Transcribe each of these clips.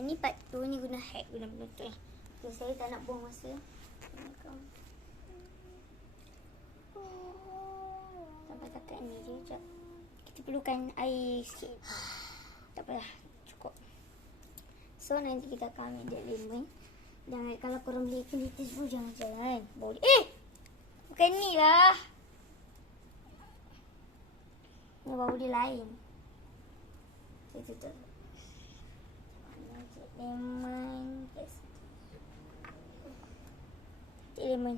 Yang ni part 2 ni guna hack, guna penutup ni. Okay, saya tak nak buang masa. Sampai takat ni je. Sekejap. Kita perlukan air sikit. Tak apalah. Cukup. So, nanti kita akan ambil dia lemon. Jangan, kalau korang beli peniti semua, jangan jalan. Boleh. Bukan ni lah. Ni bau dia lain. Saya tutup. Lemon. Lemon.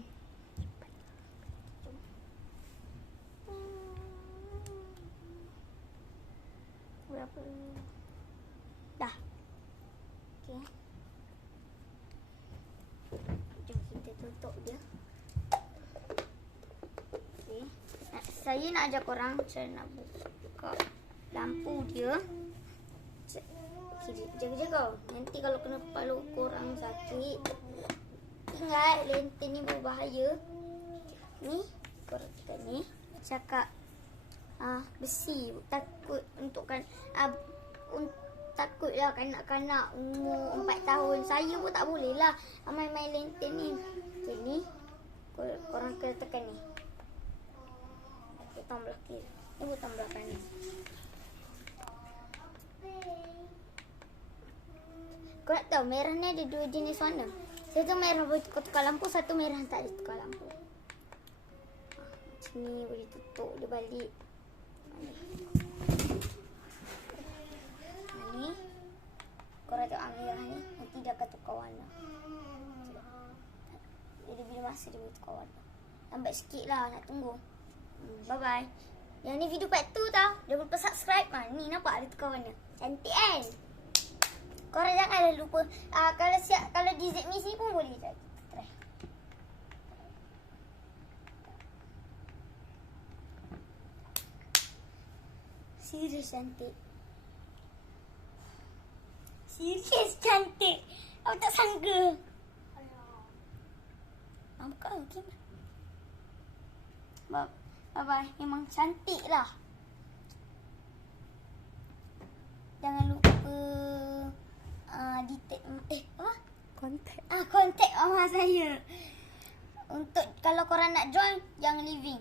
Berapa? Dah. Okey. Jom kita tutup dia. Okey. Saya nak ajar korang cara nak buka lampu dia. Okay, jaga-jaga. Nanti kalau kena kepala korang sakit, ingat lenten ni berbahaya. Ni, korang tekan ni. Cakap besi. Takut untuk takutlah kanak-kanak umur 4 tahun. Saya pun tak boleh lah main-main lenten ni. Okay, ni. Korang kena tekan ni. Butang belah kiri. Ni butang belah kanan. Kau nak tahu merah ni ada 2 jenis warna. Satu merah boleh tukar lampu, satu merah tak ada tukar lampu. Macam ni boleh tutup dia balik. Ni. Korang tengok merah ni, nanti dia akan tukar warna. Jadi bila masa dia boleh tukar warna. Lambat sikit lah, nak tunggu. Bye-bye. Yang ni video part 2 tau. Jangan lupa subscribe. Ni nampak ada tukar warna. Cantik kan? Korang janganlah lupa. Kalau di ZMI sini pun boleh. Kita try. Serius cantik. Serius cantik. Aku tak sangka. Buka okey. Bye-bye. Memang cantik lah. Jangan lupa kontak mama saya. Untuk kalau korang nak join, jangan living.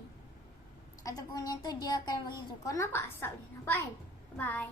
Ataupun yang tu dia akan bagi tu. Korang nampak asap dia? Nampak kan? Bye.